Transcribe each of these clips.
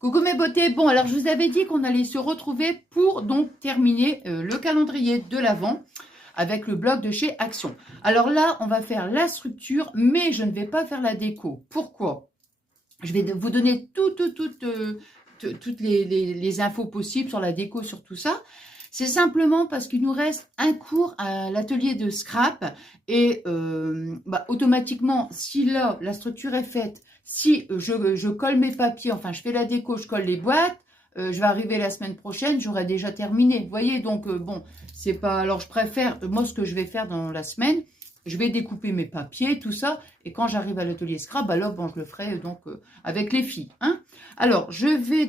Coucou mes beautés, bon alors je vous avais dit qu'on allait se retrouver pour donc terminer le calendrier de l'Avent avec le blog de chez Action. Alors là on va faire la structure mais je ne vais pas faire la déco. Pourquoi? Je vais vous donner toutes les infos possibles sur la déco, sur tout ça. C'est simplement parce qu'il nous reste un cours à l'atelier de scrap et automatiquement, si là, la structure est faite, si je colle mes papiers, enfin je fais la déco, je colle les boîtes, je vais arriver la semaine prochaine, j'aurai déjà terminé. Vous voyez, donc bon, c'est pas... Alors je préfère, moi ce que je vais faire dans la semaine, je vais découper mes papiers, tout ça, et quand j'arrive à l'atelier scrap, bah là, bon, je le ferai donc avec les filles. Hein. Alors, je vais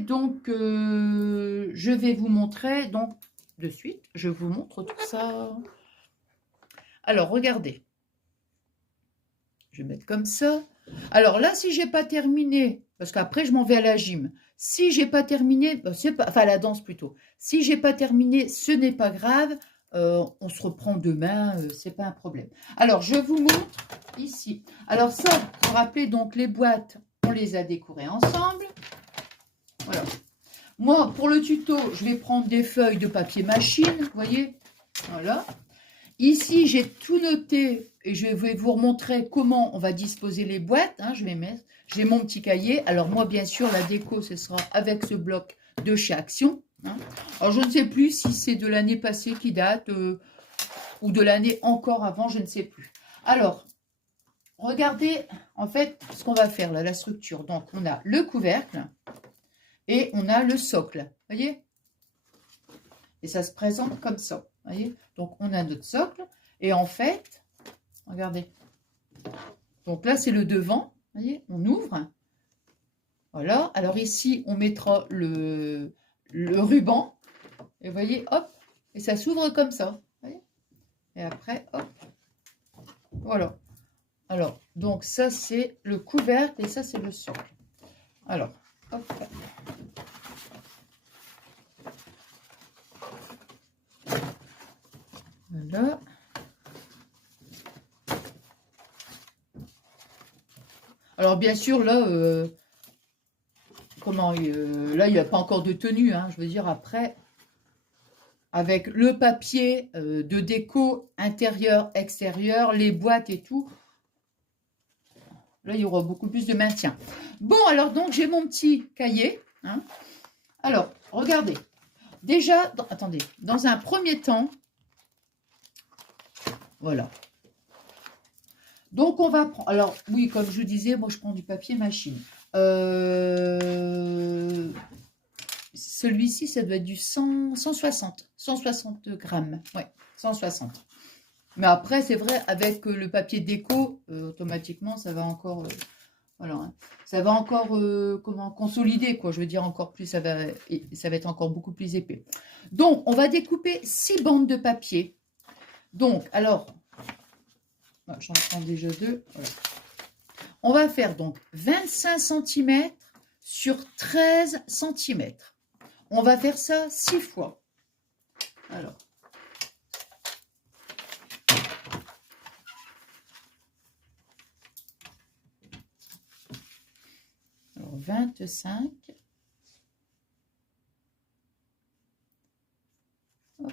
vous montrer donc de suite. Je vous montre tout ça. Alors, regardez. Je vais mettre comme ça. Alors là, si j'ai pas terminé, parce qu'après je m'en vais à la gym. Si j'ai pas terminé, enfin à la danse plutôt. Si j'ai pas terminé, ce n'est pas grave. On se reprend demain, c'est pas un problème. Alors je vous montre ici. Alors ça, vous vous rappelez donc les boîtes, on les a décorées ensemble. Voilà. Moi, pour le tuto, je vais prendre des feuilles de papier machine, vous voyez. Voilà. Ici, j'ai tout noté et je vais vous remontrer comment on va disposer les boîtes. Hein, j'ai mon petit cahier. Alors moi, bien sûr, la déco, ce sera avec ce bloc de chez Action. Hein. Alors, je ne sais plus si c'est de l'année passée qui date ou de l'année encore avant, je ne sais plus. Alors, regardez, en fait, ce qu'on va faire là, la structure. Donc, on a le couvercle et on a le socle. Vous voyez? Et ça se présente comme ça. Voyez, donc on a notre socle et en fait, regardez. Donc là c'est le devant. Voyez, on ouvre. Voilà. Alors ici on mettra le ruban. Et vous voyez, hop, et ça s'ouvre comme ça. Voyez, et après, hop, voilà. Alors donc ça c'est le couvercle et ça c'est le socle. Alors, hop. Voilà. Alors bien sûr là, là il n'y a pas encore de tenue. Hein, je veux dire après, avec le papier de déco intérieur, extérieur, les boîtes et tout. Là il y aura beaucoup plus de maintien. Bon alors donc j'ai mon petit cahier. Hein. Alors regardez. Déjà, attendez, dans un premier temps, voilà. Donc, on va prendre... Alors, oui, comme je vous disais, moi, je prends du papier machine. Celui-ci, ça doit être du 160 grammes. Ouais, 160. Mais après, c'est vrai, avec le papier déco, automatiquement, ça va encore... voilà, hein, ça va encore comment consolider, quoi. Je veux dire, encore plus, ça va être encore beaucoup plus épais. Donc, on va découper 6 bandes de papier. Donc, alors... J'en prends déjà 2. Voilà. On va faire donc 25 cm sur 13 cm. On va faire ça 6 fois. Alors. Alors 25. Hop.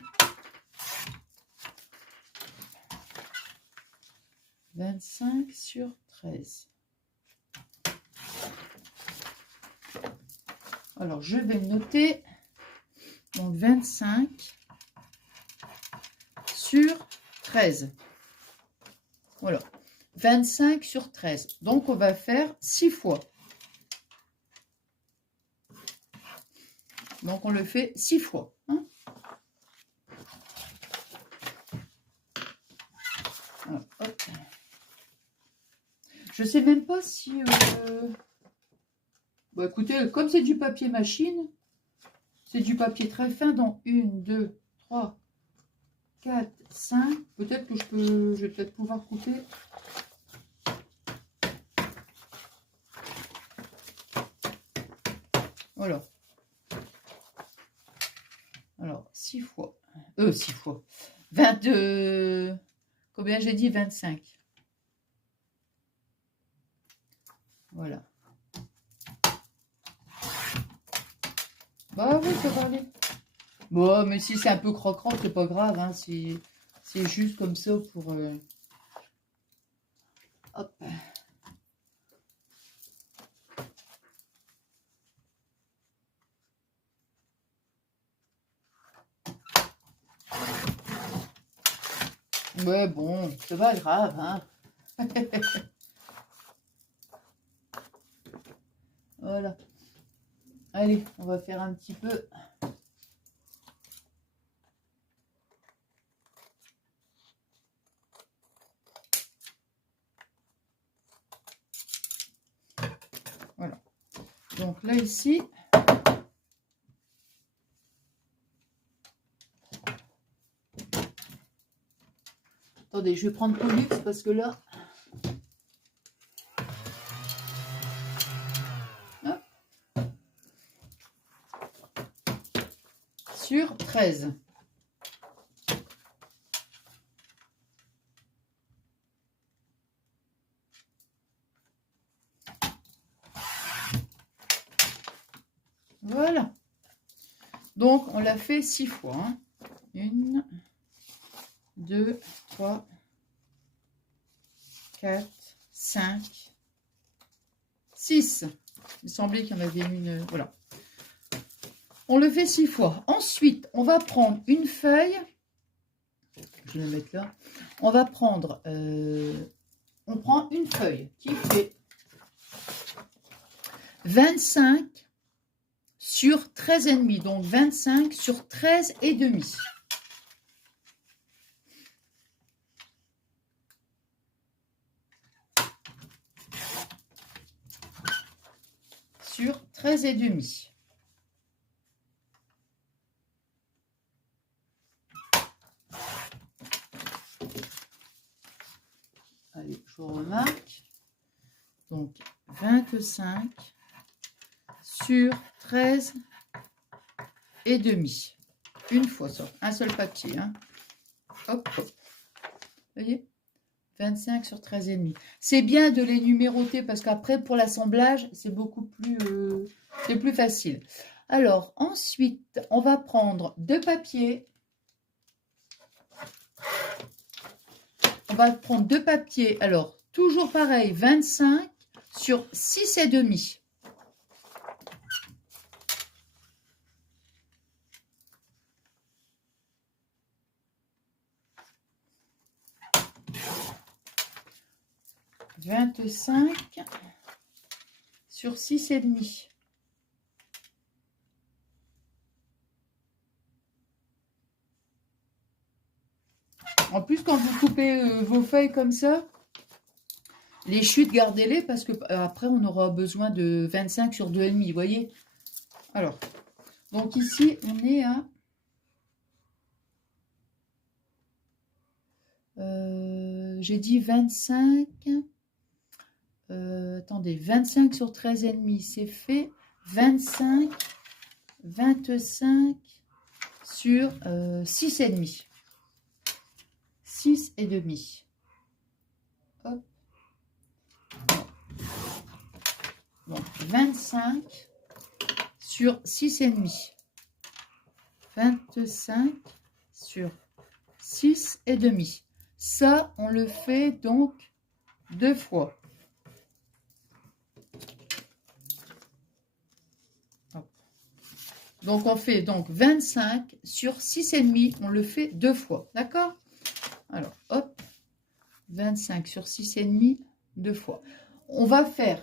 25 sur 13. Alors, je vais noter donc 25 sur 13. Voilà. 25 sur 13. Donc, on va faire 6 fois. Donc, on le fait 6 fois. Hein. Alors, hop. Je sais même pas si... Bon, écoutez, comme c'est du papier machine, c'est du papier très fin. Donc, 1, 2, 3, 4, 5. Peut-être que je vais peut-être pouvoir couper. Voilà. Alors, 6 fois. 6 fois. 22... Combien j'ai dit? 25. Voilà. Bah oui, ça va aller. Bon, mais si c'est un peu croquant, c'est pas grave. Hein, c'est juste comme ça pour... Hop. Ouais, bon, c'est pas grave, hein. Voilà. Allez, on va faire un petit peu. Voilà. Donc là, ici... Attendez, je vais prendre Pollux parce que là... Hop. Sur 13. Voilà. Donc, on l'a fait 6 fois. Hein. 1, 2, 3, 4, 5, 6. Il semblait qu'il y en avait une... Voilà. On le fait 6 fois. Ensuite, on va prendre une feuille. Je vais la mettre là. On va prendre... on prend une feuille qui fait 25 sur 13,5. Donc, 25 sur 13,5. Sur 13,5. Allez, je remarque. Donc, 25 sur 13,5. Une fois ça. Un seul papier. Hein. Hop, hop. Vous voyez 25 sur 13,5. C'est bien de les numéroter parce qu'après, pour l'assemblage, c'est beaucoup plus, c'est plus facile. Alors, ensuite, on va prendre 2 papiers. On va prendre 2 papiers. Alors, toujours pareil, 25 sur 6,5. « 25 sur 6,5. » En plus, quand vous coupez vos feuilles comme ça, les chutes, gardez-les parce que après on aura besoin de 25 sur 2,5, vous voyez. Alors, donc ici, on est à... j'ai dit 25... attendez, 25 sur 13,5, c'est fait. 25 sur 6,5. 6,5. Hop. Donc, 25 sur 6,5. 25 sur 6,5. Ça, on le fait donc 2 fois. Hop. Donc, on fait donc 25 sur 6,5. On le fait 2 fois. D'accord? Alors, hop. 25 sur 6,5, 2 fois. On va faire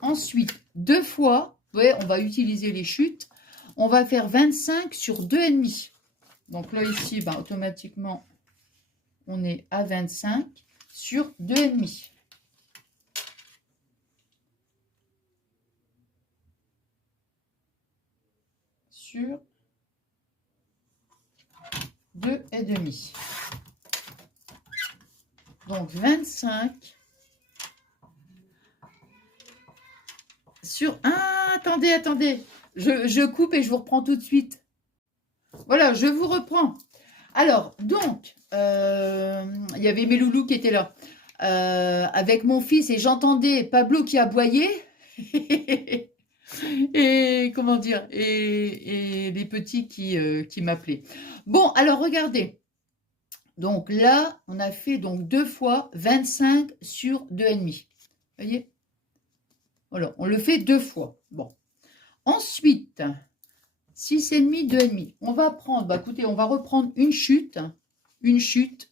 ensuite 2 fois. Vous voyez, on va utiliser les chutes. On va faire 25 sur 2,5. Donc là, ici, ben, automatiquement, on est à 25 sur 2,5. Sur 2,5. Donc 25 sur... Ah, attendez. Je coupe et je vous reprends tout de suite. Voilà, je vous reprends. Alors, donc, il y avait mes loulous qui étaient là. Avec mon fils et j'entendais Pablo qui aboyait. et comment dire, et les petits qui m'appelaient. Bon, alors regardez. Donc là, on a fait donc 2 fois 25 sur 2,5. Vous voyez? Voilà, on le fait 2 fois. Bon. Ensuite, 6,5, 2,5. On va prendre, bah écoutez, on va reprendre une chute. Une chute.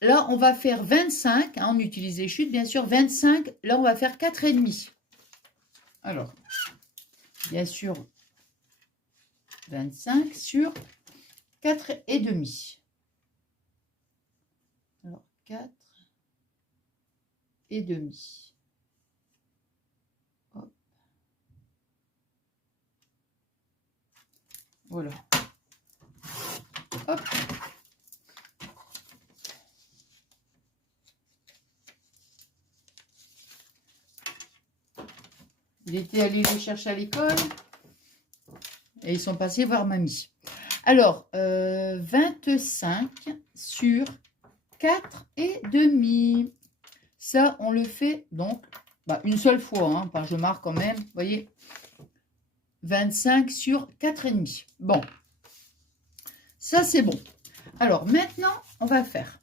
Là, on va faire 25. Hein, on utilise les chutes, bien sûr. 25. Là, on va faire 4,5. Alors, bien sûr, 25 sur 4,5. Alors, 4,5. Hop. Voilà. Hop. Il était allé les chercher à l'école et ils sont passés voir mamie. Alors, 25 sur 4,5. Ça, on le fait donc une seule fois. Hein, je marque quand même, vous voyez, 25 sur 4,5. Bon, ça c'est bon. Alors, maintenant, on va faire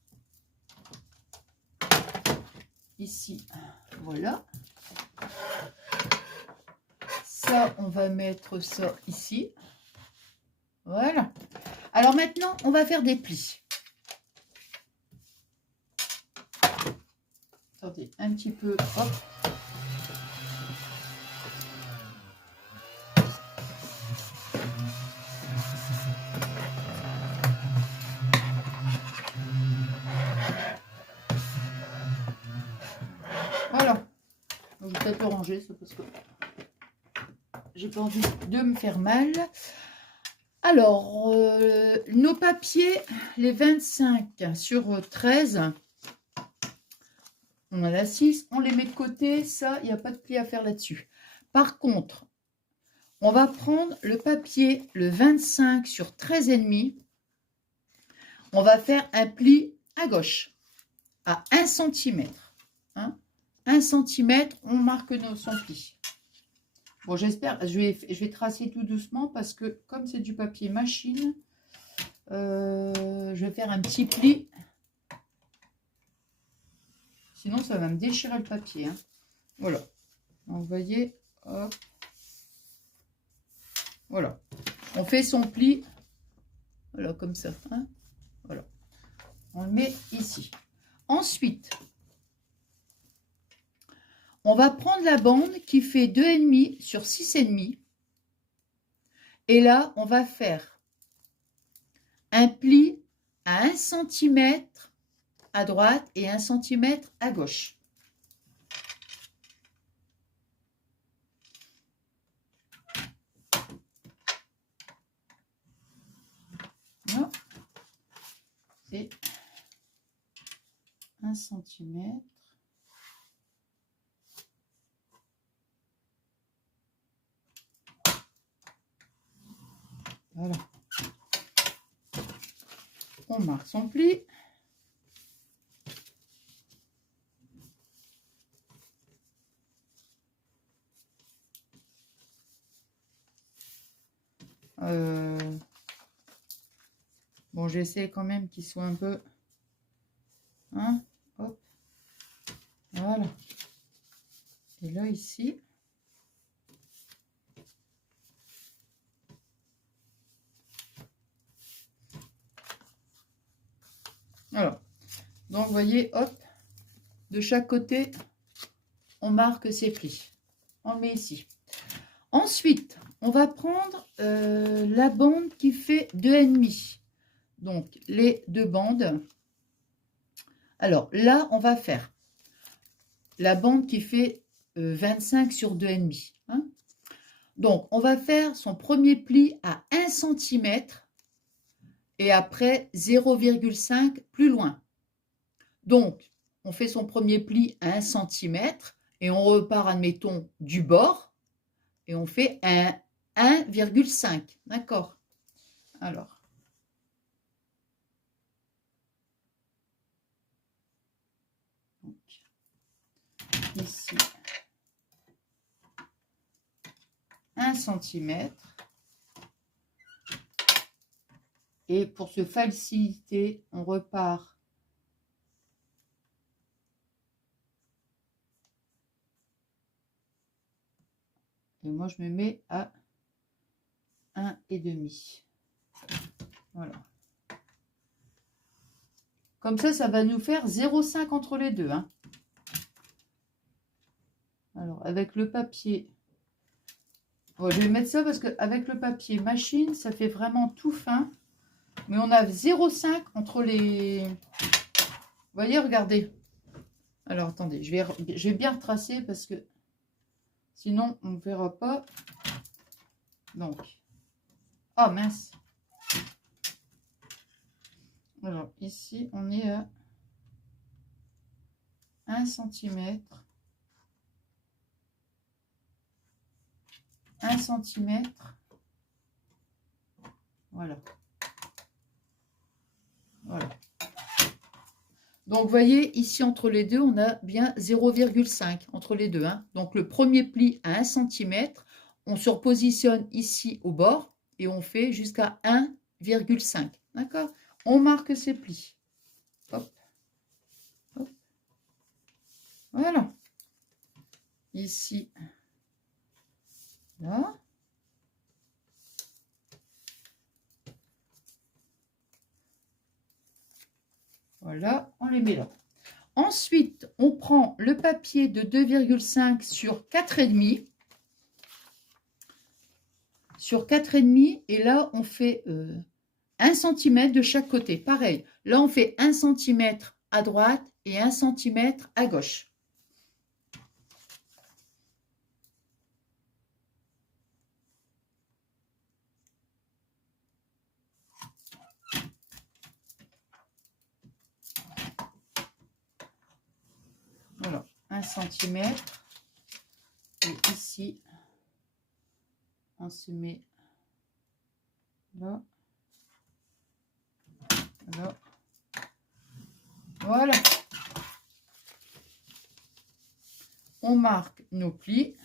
ici, voilà. Ça, on va mettre ça ici. Voilà. Alors maintenant, on va faire des plis. Attendez, un petit peu, hop. Voilà. Je vais peut-être le ranger, ça, parce que j'ai pas envie de me faire mal. Alors, nos papiers, les 25 sur 13, on en a 6, on les met de côté. Ça, il n'y a pas de pli à faire là-dessus. Par contre, on va prendre le papier, le 25 sur 13,5. On va faire un pli à gauche, à 1 cm. Hein, 1 cm, on marque son pli. Bon, j'espère, je vais tracer tout doucement parce que comme c'est du papier machine, je vais faire un petit pli. Sinon, ça va me déchirer le papier. Hein. Voilà. Donc, vous voyez, hop. Voilà. On fait son pli. Voilà, comme ça. Hein. Voilà. On le met ici. Ensuite, on va prendre la bande qui fait 2,5 sur 6,5. Et là, on va faire un pli à 1 cm à droite et 1 cm à gauche. Voilà. Et 1 cm. Voilà. On marque son pli. Bon, j'essaie quand même qu'il soit un peu... Hein, hop. Voilà. Et là, ici... Voilà. Donc, vous voyez, hop, de chaque côté, on marque ses plis. On le met ici. Ensuite, on va prendre la bande qui fait 2,5. Donc, les deux bandes. Alors, là, on va faire la bande qui fait 25 sur 2,5. Hein. Donc, on va faire son premier pli à 1 cm et après 0,5 plus loin. Donc, on fait son premier pli à 1 cm et on repart, admettons, du bord et on fait un 1,5. D'accord? Alors, donc, ici. 1 centimètre. Et pour se faciliter, on repart et moi je me mets à 1,5. Voilà. Comme ça va nous faire 0,5 entre les deux. Hein. Alors, avec le papier, bon, je vais mettre ça parce qu'avec le papier machine, ça fait vraiment tout fin. Mais on a 0,5 entre les... Vous voyez, regardez. Alors, attendez, je vais bien retracer parce que sinon, on ne verra pas. Donc, oh mince. Alors, ici, on est à 1 centimètre. 1 centimètre. Voilà. Voilà. Donc, vous voyez, ici, entre les deux, on a bien 0,5 entre les deux. Hein. Donc, le premier pli à 1 centimètre, on se repositionne ici au bord et on fait jusqu'à 1,5. D'accord? On marque ces plis. Hop. Hop. Voilà. Ici. Là. Voilà, on les met là. Ensuite, on prend le papier de 2,5 sur 4,5. Sur 4,5 et là, on fait 1 cm de chaque côté. Pareil, là, on fait 1 cm à droite et 1 cm à gauche. Voilà, 1 cm. Et ici, on se met là. Là. Voilà. On marque nos plis.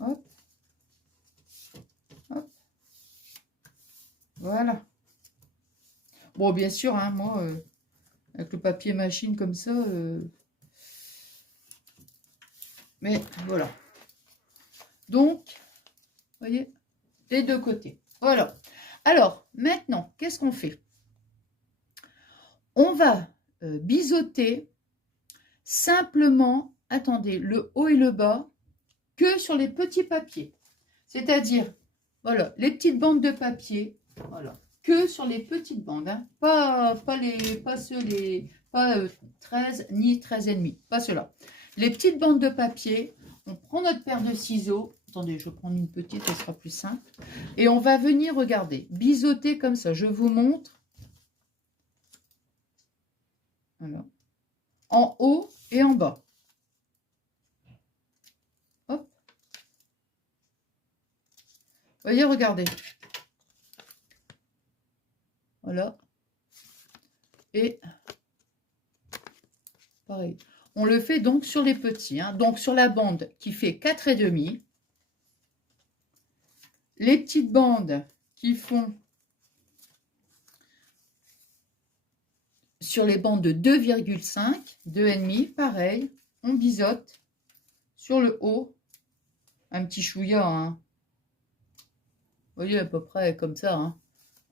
Hop. Hop. Voilà. Bon, bien sûr, hein, moi, avec le papier machine comme ça, mais voilà. Donc, vous voyez, les deux côtés. Voilà. Alors, maintenant, qu'est-ce qu'on fait? On va biseauter simplement, attendez, le haut et le bas, que sur les petits papiers. C'est-à-dire, voilà, les petites bandes de papier, voilà, que sur les petites bandes, hein, pas 13 ni 13,5, pas cela. Les petites bandes de papier, on prend notre paire de ciseaux, attendez, je vais prendre une petite, ça sera plus simple, et on va venir, regarder, biseauter comme ça, je vous montre, voilà, en haut et en bas. Hop. Vous voyez, regardez. Voilà. Et pareil. On le fait donc sur les petits. Hein. Donc sur la bande qui fait 4,5. Les petites bandes qui font sur les bandes de 2,5, 2,5, pareil. On biseaute sur le haut. Un petit chouïa. Hein. Vous voyez à peu près comme ça. Hein.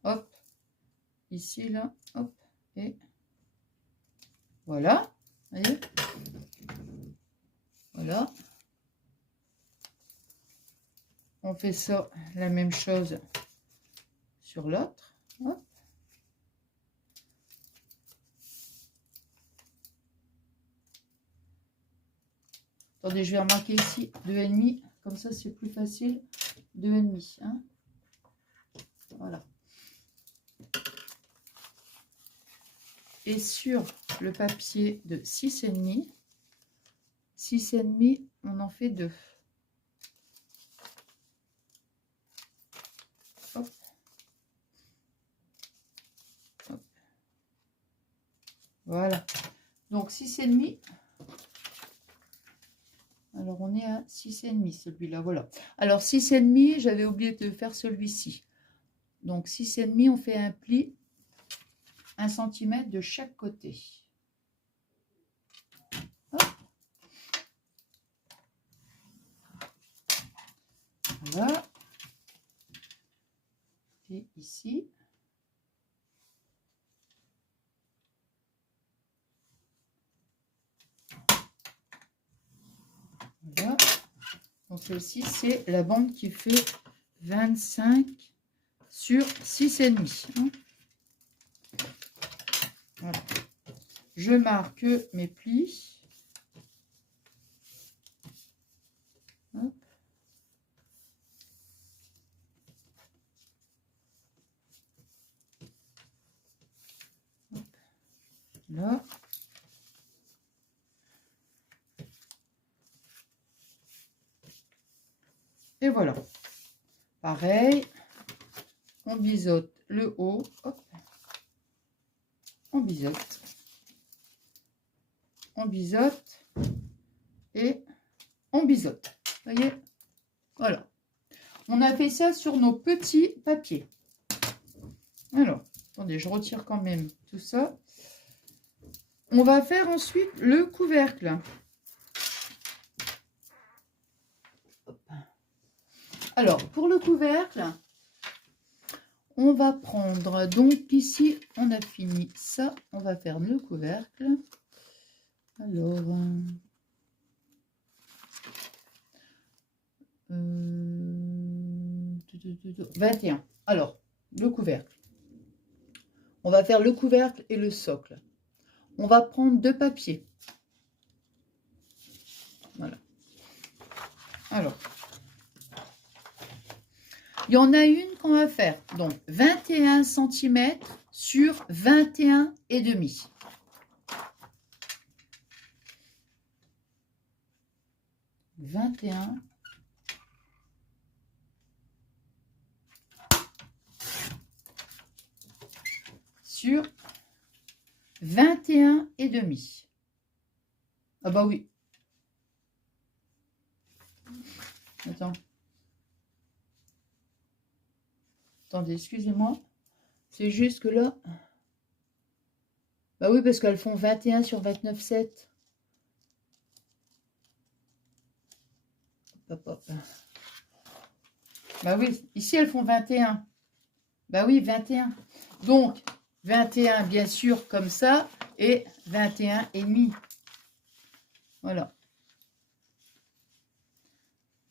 Hop. Ici, là. Hop. Et voilà. Vous voyez? Voilà. On fait ça, la même chose sur l'autre. Attendez, je vais remarquer ici 2,5. Comme ça, c'est plus facile. 2,5. Hein. Voilà. Et sur le papier de 6,5, 6,5, on en fait 2. Hop. Hop. Voilà. Donc 6,5. Alors, on est à 6,5 celui-là, voilà. Alors, 6,5, j'avais oublié de faire celui-ci. Donc, 6,5, on fait un pli 1 cm de chaque côté. Hop. Voilà. Et ici. Voilà. Donc, celle-ci, c'est la bande qui fait 25 sur 6,5. Hein. Voilà. Je marque mes plis. Hop. Hop. Là. Et voilà. Pareil, on biseaute le haut. Hop. On biseaute. On biseaute. Et on biseaute. Vous voyez? Voilà. On a fait ça sur nos petits papiers. Alors, attendez, je retire quand même tout ça. On va faire ensuite le couvercle. Alors, pour le couvercle, on va prendre, donc ici, on a fini ça. On va faire le couvercle. Alors, 21. Alors, le couvercle. On va faire le couvercle et le socle. On va prendre 2 papiers. Voilà. Alors, il y en a une qu'on va faire. Donc, 21 cm sur 21,5. Sur 21,5. Ah bah oui. Attends. Attendez, excusez-moi. C'est juste que là... Bah oui, parce qu'elles font 21 sur 29,7. Hop, hop. Bah oui, ici elles font 21. Bah oui, 21. Donc, 21 bien sûr comme ça et 21,5. Voilà.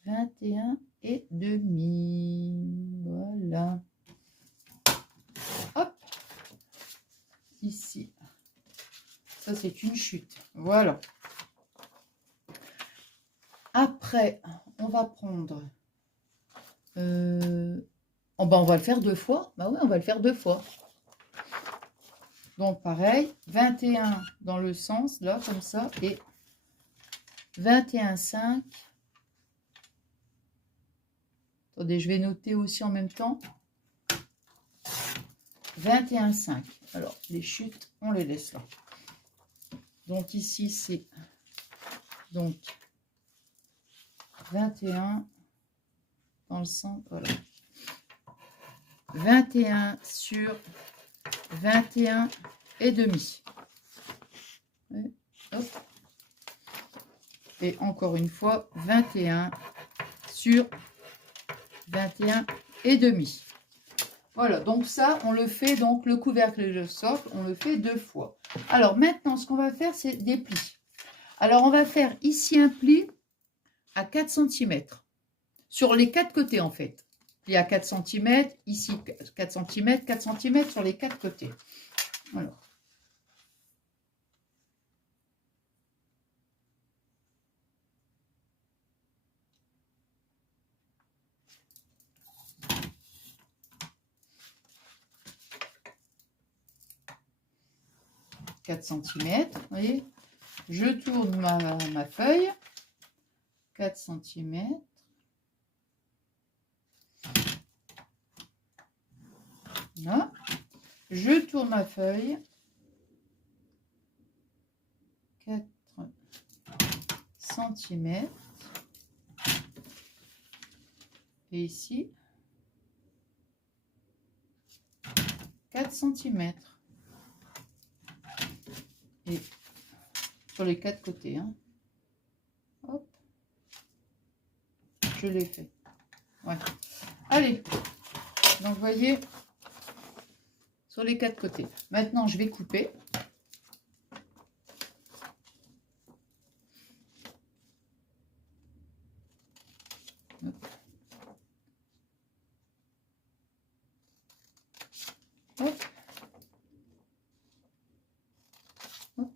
21,5. Voilà. Hop. Ici. Ça, c'est une chute. Voilà. Après, on va prendre... Oh ben, on va le faire 2 fois. Bah oui, on va le faire 2 fois. Donc, pareil, 21 dans le sens, là, comme ça, et 21,5. Attendez, je vais noter aussi en même temps. 21,5. Alors, les chutes, on les laisse là. Donc, ici, c'est donc 21 dans le sens, voilà. 21 sur 21,5. Hop. Et encore une fois, 21 sur 21,5. Voilà, donc ça, on le fait, donc le couvercle et le socle, on le fait 2 fois. Alors maintenant, ce qu'on va faire, c'est des plis. Alors, on va faire ici un pli à 4 cm. Sur les 4 côtés, en fait. Pli à 4 cm, ici 4 cm, 4 cm sur les 4 côtés. Alors. « 4 cm, vous voyez, je tourne ma feuille, 4 cm, là, je tourne ma feuille, 4 cm, Et ici, 4 cm. Et sur les 4 côtés. Hein. Hop. Je l'ai fait. Ouais. Allez. Donc, vous voyez, sur les 4 côtés. Maintenant, je vais couper. Hop. Hop. Hop.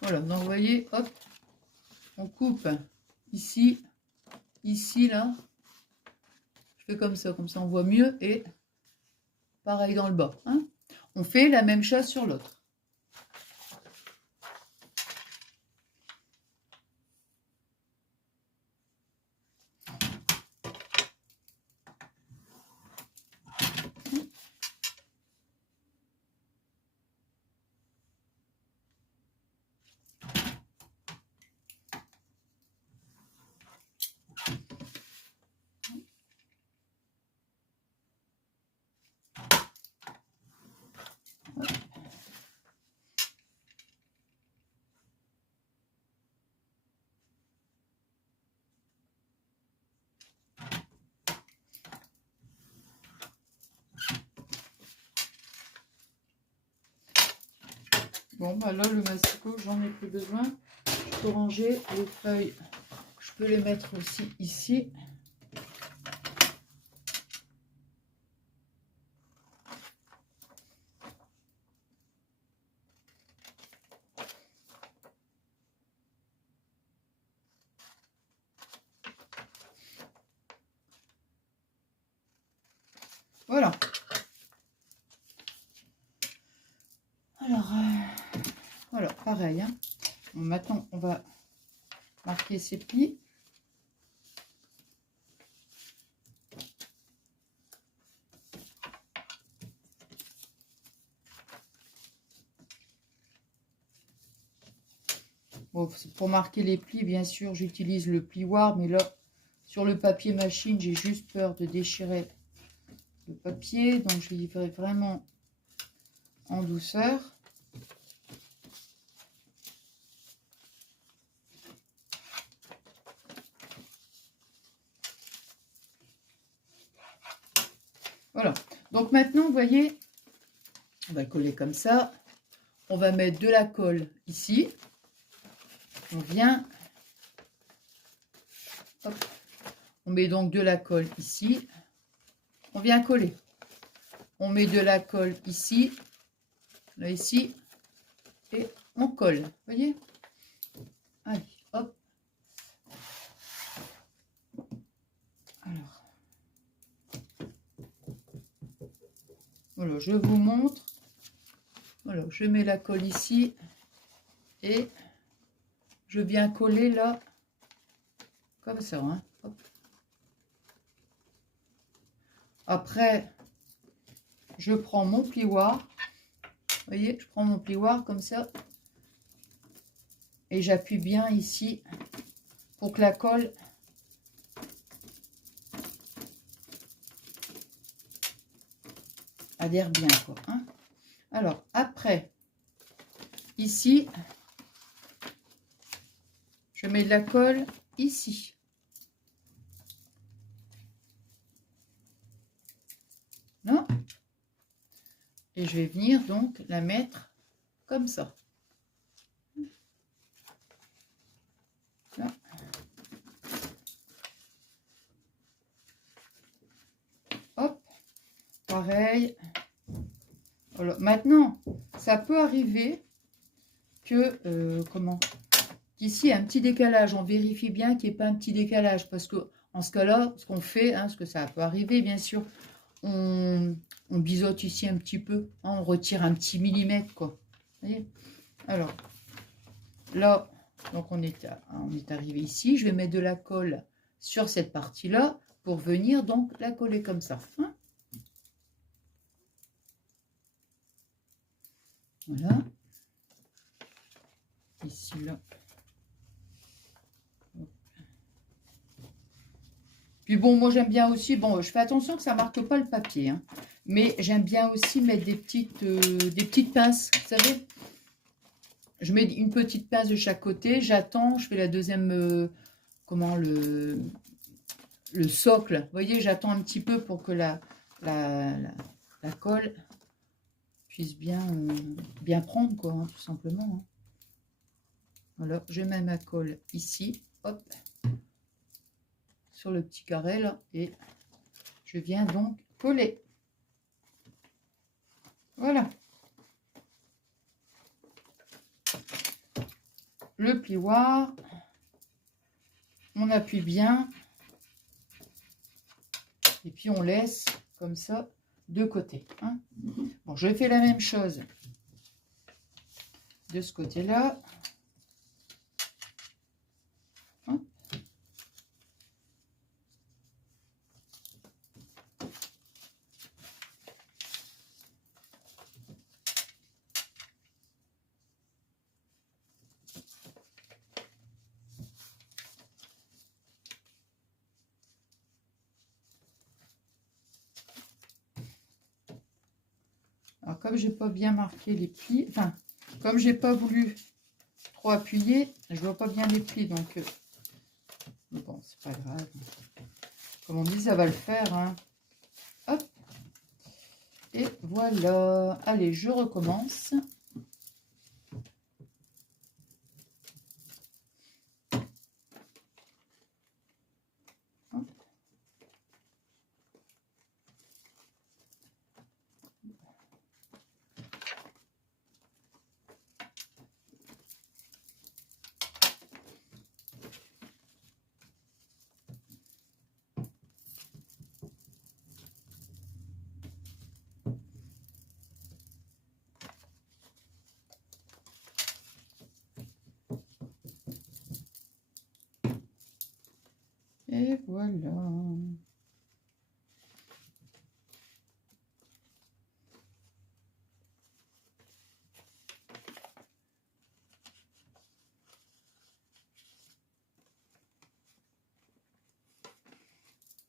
Voilà, donc vous voyez, hop, on coupe ici, ici, là. Je fais comme ça on voit mieux. Et pareil dans le bas. Hein. On fait la même chose sur l'autre. Bon, bah là, le masticot, j'en ai plus besoin. Je peux ranger les feuilles. Je peux les mettre aussi ici. Voilà. Alors, voilà, pareil. Hein. Bon, maintenant, on va marquer ces plis. Bon, pour marquer les plis, bien sûr, j'utilise le plioir, mais là, sur le papier machine, j'ai juste peur de déchirer le papier, donc je l'y ferai vraiment en douceur. Voilà. Donc maintenant, vous voyez, on va coller comme ça. On va mettre de la colle ici. On vient, hop, on met donc de la colle ici. On vient coller. On met de la colle ici, là ici, et on colle. Vous voyez? Allez, hop. Alors, voilà, je vous montre. Voilà, je mets la colle ici et je viens coller là, comme ça. Hein. Hop. Après, je prends mon plioir. Vous voyez, je prends mon plioir comme ça. Et j'appuie bien ici pour que la colle adhère bien. Quoi, hein. Alors, après, ici, je mets de la colle ici. Là. Et je vais venir donc la mettre comme ça. Là. Hop, pareil. Voilà. Maintenant, ça peut arriver que, qu'ici, un petit décalage. On vérifie bien qu'il n'y ait pas un petit décalage. Parce que, en ce cas-là, ce qu'on fait, hein, parce que ça peut arriver, bien sûr, on biseaute ici un petit peu. Hein, on retire un petit millimètre, quoi. Vous voyez? Alors, là, donc on est arrivé ici. Je vais mettre de la colle sur cette partie-là pour venir donc la coller comme ça. Hein. Voilà. Ici, là. Puis bon, moi j'aime bien aussi, bon, je fais attention que ça ne marque pas le papier, hein, mais j'aime bien aussi mettre des petites pinces, vous savez. Je mets une petite pince de chaque côté, j'attends, je fais la deuxième, comment, le socle. Vous voyez, j'attends un petit peu pour que la colle puisse bien prendre, quoi, hein, tout simplement. Hein. Voilà, je mets ma colle ici, hop, sur le petit carré là, et je viens donc coller. Voilà. Le plioir, on appuie bien, et puis on laisse comme ça de côté. Hein. Bon, je fais la même chose de ce côté-là. Alors, comme j'ai pas bien marqué les plis, enfin, comme j'ai pas voulu trop appuyer, je vois pas bien les plis, donc bon, c'est pas grave. Comme on dit, ça va le faire. Hein. Hop. Et voilà. Allez, je recommence. Hop. Et voilà.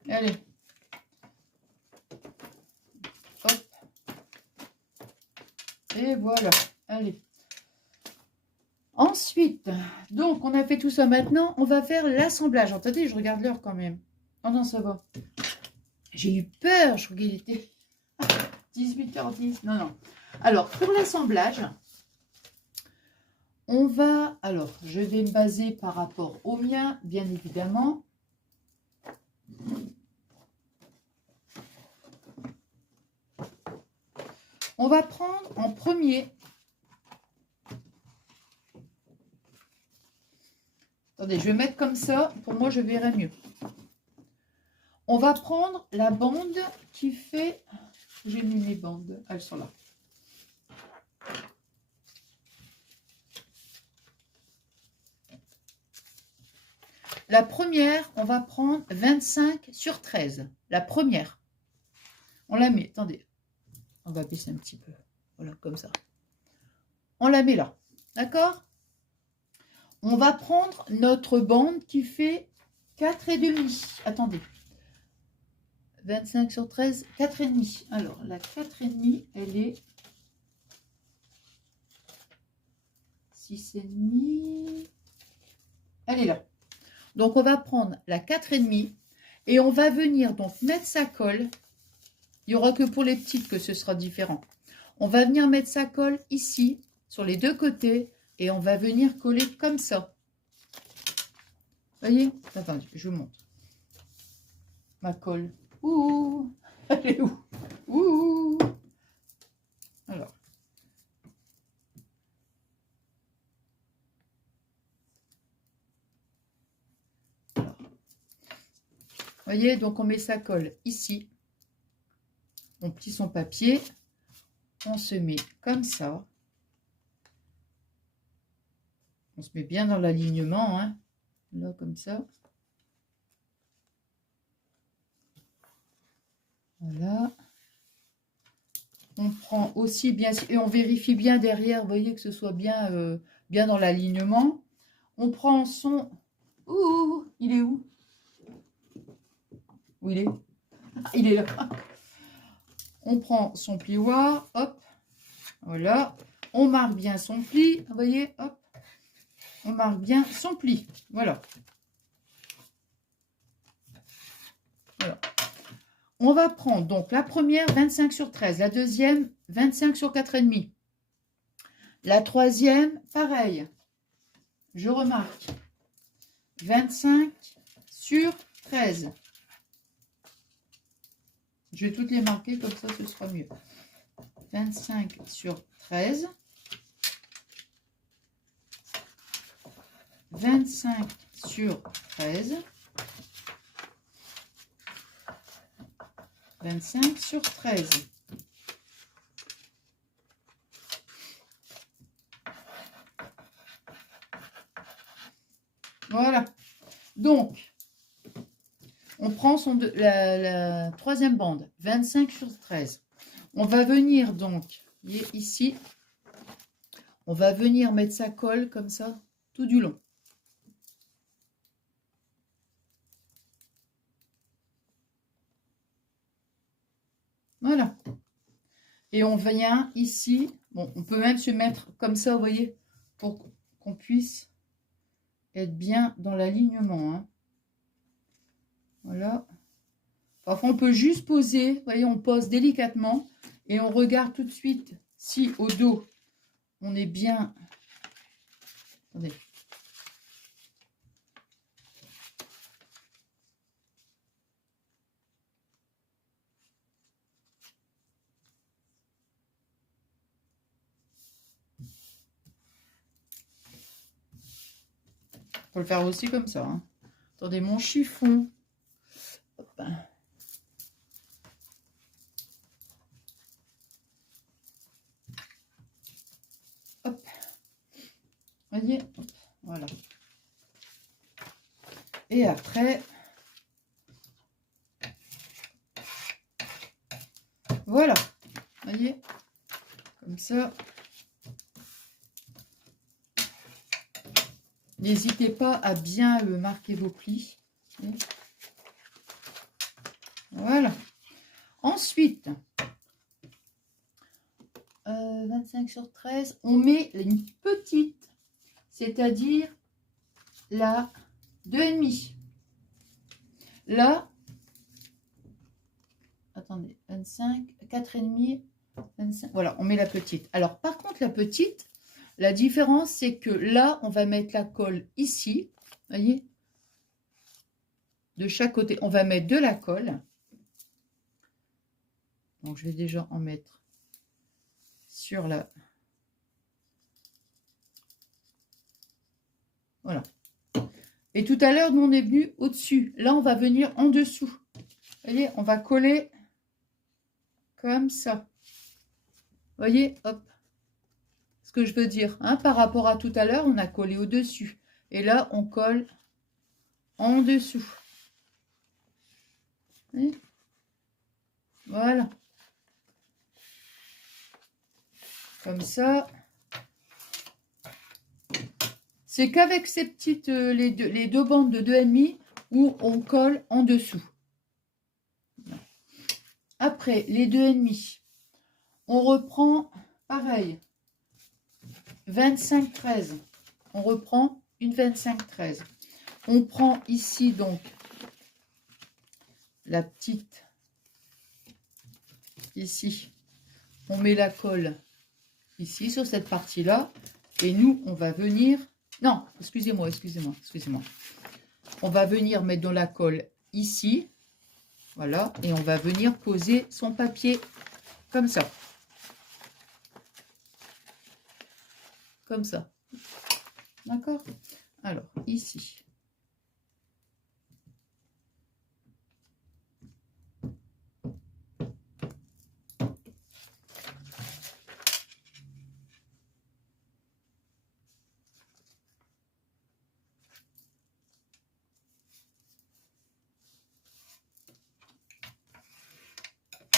Allez. Hop. Et voilà. Allez. Ensuite, donc on a fait tout ça maintenant, on va faire l'assemblage. Attendez, je regarde l'heure quand même. Oh non, ça va. J'ai eu peur, je crois qu'il était 18h10. Non, non. Alors, pour l'assemblage, on va... Alors, je vais me baser par rapport au mien, bien évidemment. On va prendre en premier... Attendez, je vais mettre comme ça. Pour moi, je verrai mieux. On va prendre la bande qui fait... J'ai mis mes bandes. Elles sont là. La première, on va prendre 25 sur 13. La première. On la met, attendez. On va baisser un petit peu. Voilà, comme ça. On la met là. D'accord? On va prendre notre bande qui fait 4,5. Attendez. 25 sur 13, 4,5. Alors, la 4,5, elle est 6,5. Elle est là. Donc, on va prendre la 4,5 et on va venir donc mettre sa colle. Il n'y aura que pour les petites que ce sera différent. On va venir mettre sa colle ici, sur les deux côtés, et on va venir coller comme ça. Voyez? Attendez, je vous montre. Ma colle. Ouh! Elle est où? Ouh! Alors. Voyez, donc on met sa colle ici. On plie son papier. On se met comme ça. On se met bien dans l'alignement, hein. Là, comme ça. Voilà. On prend aussi bien, et on vérifie bien derrière, vous voyez que ce soit bien, bien dans l'alignement. On prend son... Ouh, il est où? Où il est? Il est là. On prend son plioir, hop, voilà. On marque bien son pli, vous voyez, hop. On marque bien son pli, voilà. Voilà. On va prendre donc la première 25 sur 13, la deuxième 25 sur 4,5. La troisième, pareil. Je remarque 25 sur 13. Je vais toutes les marquer, comme ça ce sera mieux. 25 sur 13. 25 sur 13. 25 sur 13. Voilà. Donc, on prend la troisième bande, 25 sur 13. On va venir donc, ici, on va venir mettre sa colle comme ça, tout du long. Voilà. Et on vient ici, bon, on peut même se mettre comme ça, vous voyez, pour qu'on puisse être bien dans l'alignement. Hein. Voilà. Parfois, on peut juste poser, vous voyez, on pose délicatement et on regarde tout de suite si au dos, on est bien... Attendez. Faut le faire aussi comme ça. Hein. Attendez, mon chiffon. Hop. Hop. Voyez, voilà. Et après, voilà. Voyez, comme ça. N'hésitez pas à bien marquer vos plis. Voilà. Ensuite, 25 sur 13, on met une petite, c'est-à-dire la 2,5. Là, attendez, 25, 4,5, 25. Voilà, on met la petite. Alors, par contre, la petite, la différence, c'est que là, on va mettre la colle ici. Voyez, de chaque côté, on va mettre de la colle. Donc, je vais déjà en mettre sur la... Voilà. Et tout à l'heure, nous, on est venu au-dessus. Là, on va venir en dessous. Vous voyez, on va coller comme ça. Vous voyez, hop. Ce que je veux dire, hein, par rapport à tout à l'heure, on a collé au-dessus. Et là, on colle en dessous. Voilà. Comme ça. C'est qu'avec ces petites, les deux bandes de 2,5 où on colle en dessous. Après, les 2,5, on reprend pareil. 25-13. On reprend une 25-13. On prend ici donc la petite. Ici, on met la colle ici sur cette partie-là. Et nous, on va venir... Non, excusez-moi. On va venir mettre dans la colle ici. Voilà. Et on va venir poser son papier comme ça. Comme ça. D'accord? Alors, ici.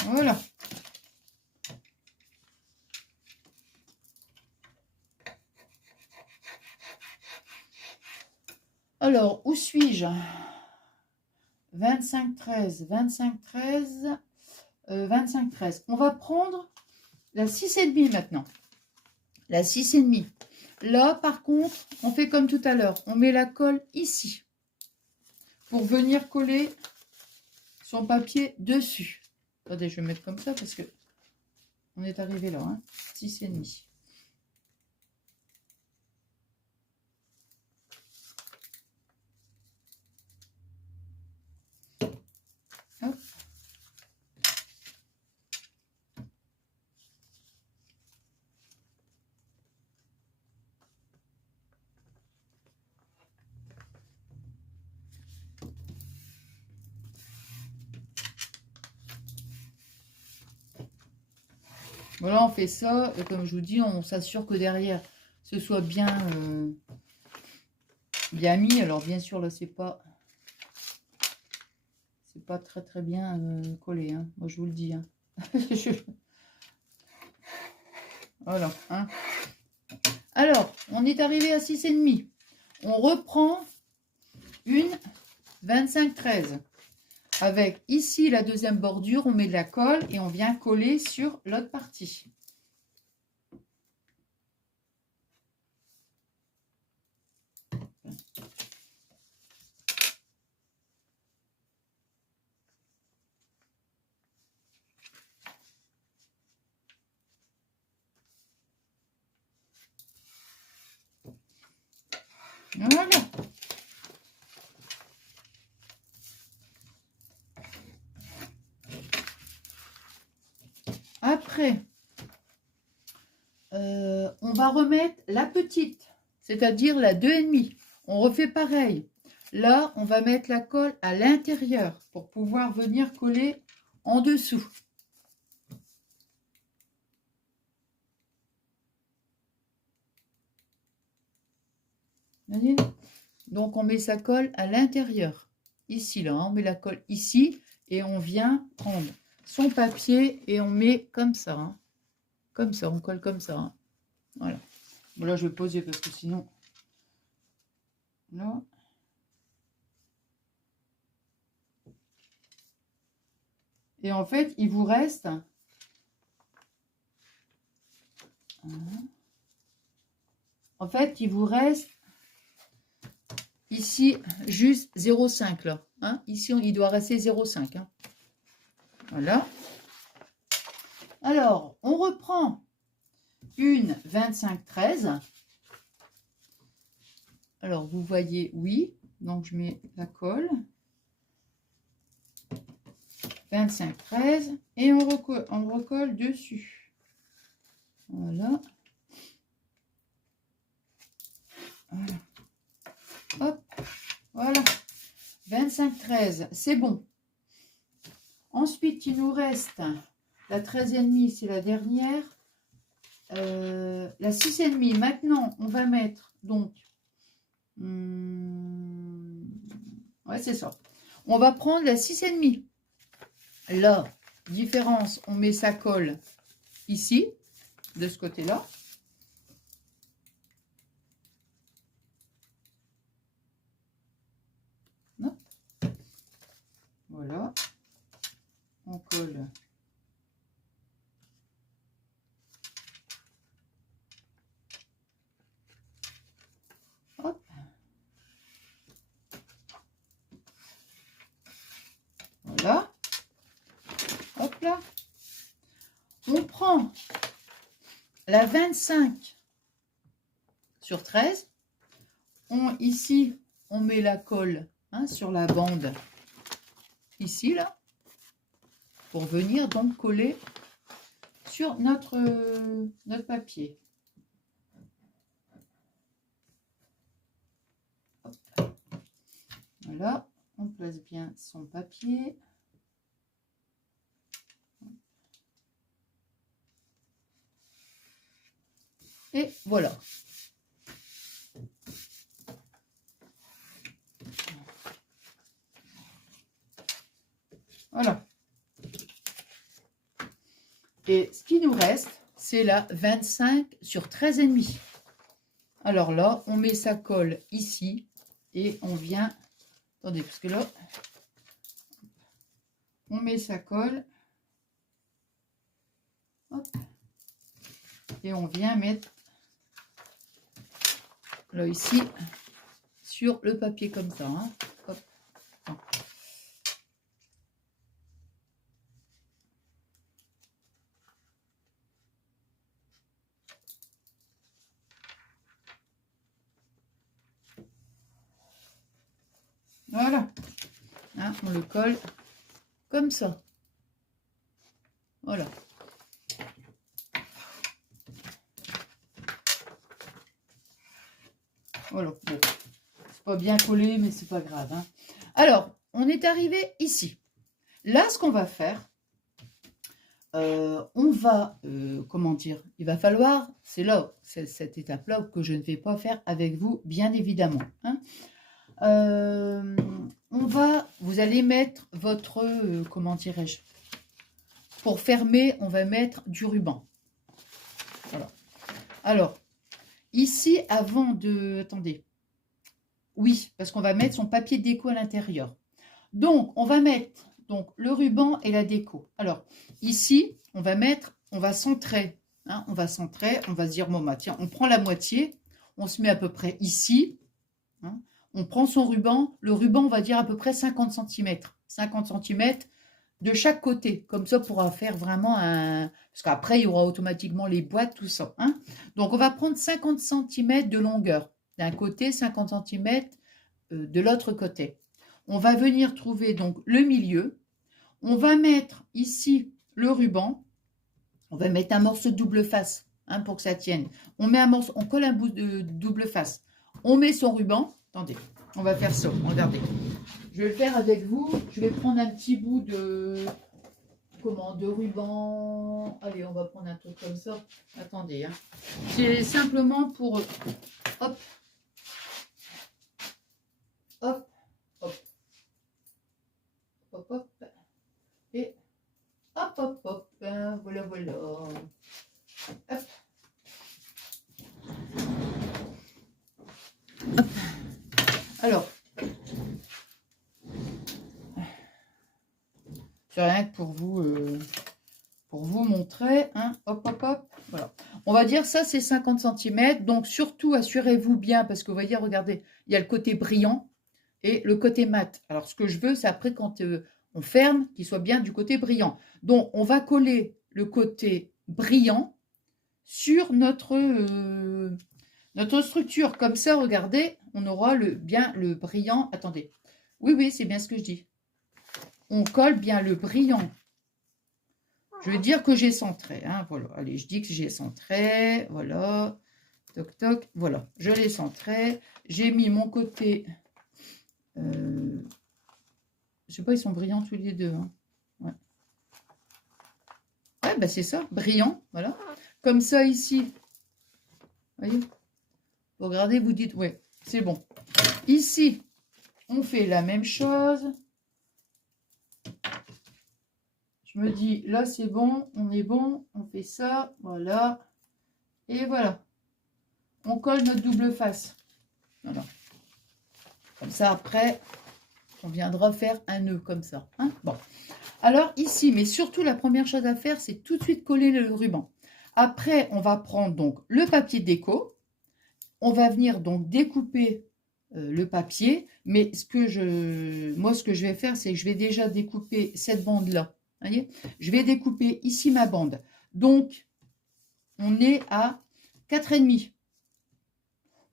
Voilà. Alors, où suis-je? 25, 13, 25, 13, 25, 13. On va prendre la 6,5 maintenant. La 6,5. Là, par contre, on fait comme tout à l'heure. On met la colle ici pour venir coller son papier dessus. Attendez, je vais mettre comme ça parce que on est arrivé là. Hein, 6,5. Hop. Voilà, on fait ça et comme je vous dis, on s'assure que derrière ce soit bien, bien mis. Alors bien sûr, là, c'est pas très bien collé. Hein. Moi, je vous le dis. Hein. Voilà. Hein. Alors, on est arrivé à 6,5. On reprend une 25, 13. Avec ici la deuxième bordure, on met de la colle et on vient coller sur l'autre partie. Voilà. Après, on va remettre la petite, c'est-à-dire la 2,5. On refait pareil. Là, on va mettre la colle à l'intérieur pour pouvoir venir coller en dessous. Donc, on met sa colle à l'intérieur. Ici, là, on met la colle ici et on vient prendre son papier et on met comme ça. Hein. Comme ça, on colle comme ça. Hein. Voilà. Bon, là, je vais poser parce que sinon... Là... Et en fait, il vous reste... En fait, il vous reste ici juste 0,5 là. Hein. Ici, il doit rester 0,5. Hein. Voilà. Alors, on reprend une 25, 13. Alors, vous voyez, oui. Donc, je mets la colle. 25, 13. Et on recolle dessus. Voilà. Voilà. Hop. Voilà. 25, 13. C'est bon. Ensuite, il nous reste la 13,5, c'est la dernière. La 6,5. Maintenant, on va mettre donc... ouais, c'est ça. On va prendre la 6,5. Là, différence, on met sa colle ici, de ce côté-là. Voilà. On colle. Hop. Voilà. Hop là. On prend la 25 sur 13. Ici, on met la colle hein, sur la bande. Ici, là. Pour venir donc coller sur notre papier. Hop. Voilà. On place bien son papier. Et voilà. Voilà. Et ce qui nous reste, c'est la 25 sur 13,5. Alors là, on met sa colle ici et on vient... Attendez, parce que là, On met sa colle. Hop. Et on vient mettre là ici sur le papier comme ça. Hein. Hop. Voilà. Hein, on le colle comme ça. Voilà. Voilà. Bon. C'est pas bien collé, mais c'est pas grave. Hein. Alors, on est arrivé ici. Là, ce qu'on va faire, on va, comment dire, il va falloir, c'est là, c'est cette étape-là que je ne vais pas faire avec vous, bien évidemment. Hein. Vous allez mettre votre, comment dirais-je, pour fermer, on va mettre du ruban. Voilà. Alors, ici, avant de, attendez, oui, parce qu'on va mettre son papier déco à l'intérieur. Donc, on va mettre donc le ruban et la déco. Alors, ici, on va centrer. Hein, on va centrer, on va se dire, bon, bah, tiens, on prend la moitié, on se met à peu près ici. Hein, on prend son ruban. Le ruban, on va dire à peu près 50 cm. 50 cm de chaque côté. Comme ça, on pourra faire vraiment un... Parce qu'après, il y aura automatiquement les boîtes, tout ça. Hein. Donc, on va prendre 50 cm de longueur. D'un côté, 50 cm de l'autre côté. On va venir trouver donc le milieu. On va mettre ici le ruban. On va mettre un morceau de double face hein, pour que ça tienne. On met un morceau, on colle un bout de double face. On met son ruban. Attendez, on va faire ça. Regardez. Je vais le faire avec vous. Je vais prendre un petit bout de... Comment? De ruban. Allez, on va prendre un truc comme ça. Attendez. Hein. C'est simplement pour... Hop. Hop. Hop. Hop, hop. Et hop, hop, hop. Voilà, voilà. Hop. Hop. Alors, c'est rien que pour vous montrer. Hein. Hop, hop, hop. Voilà. On va dire ça, c'est 50 cm. Donc, surtout, assurez-vous bien, parce que vous voyez, regardez, il y a le côté brillant et le côté mat. Alors, ce que je veux, c'est après, quand on ferme, qu'il soit bien du côté brillant. Donc, on va coller le côté brillant sur notre structure. Comme ça, regardez, on aura bien le brillant. Attendez. Oui, oui, c'est bien ce que je dis. On colle bien le brillant. Je veux dire que j'ai centré. Hein, voilà. Allez, je dis que j'ai centré. Voilà. Toc, toc. Voilà. Je l'ai centré. J'ai mis mon côté... je sais pas, ils sont brillants tous les deux. Hein. Ouais. Ouais, bah c'est ça. Brillant. Voilà. Comme ça, ici. Voyez? Vous regardez, vous dites, ouais, c'est bon. Ici, on fait la même chose. Je me dis, là, c'est bon, on est bon, on fait ça, voilà. Et voilà. On colle notre double face. Voilà. Comme ça, après, on viendra faire un nœud comme ça. Hein, bon. Alors, ici, mais surtout, la première chose à faire, c'est tout de suite coller le ruban. Après, on va prendre donc le papier déco. On va venir donc découper le papier. Mais moi, ce que je vais faire, c'est que je vais déjà découper cette bande-là. Voyez, je vais découper ici ma bande. Donc, on est à 4,5.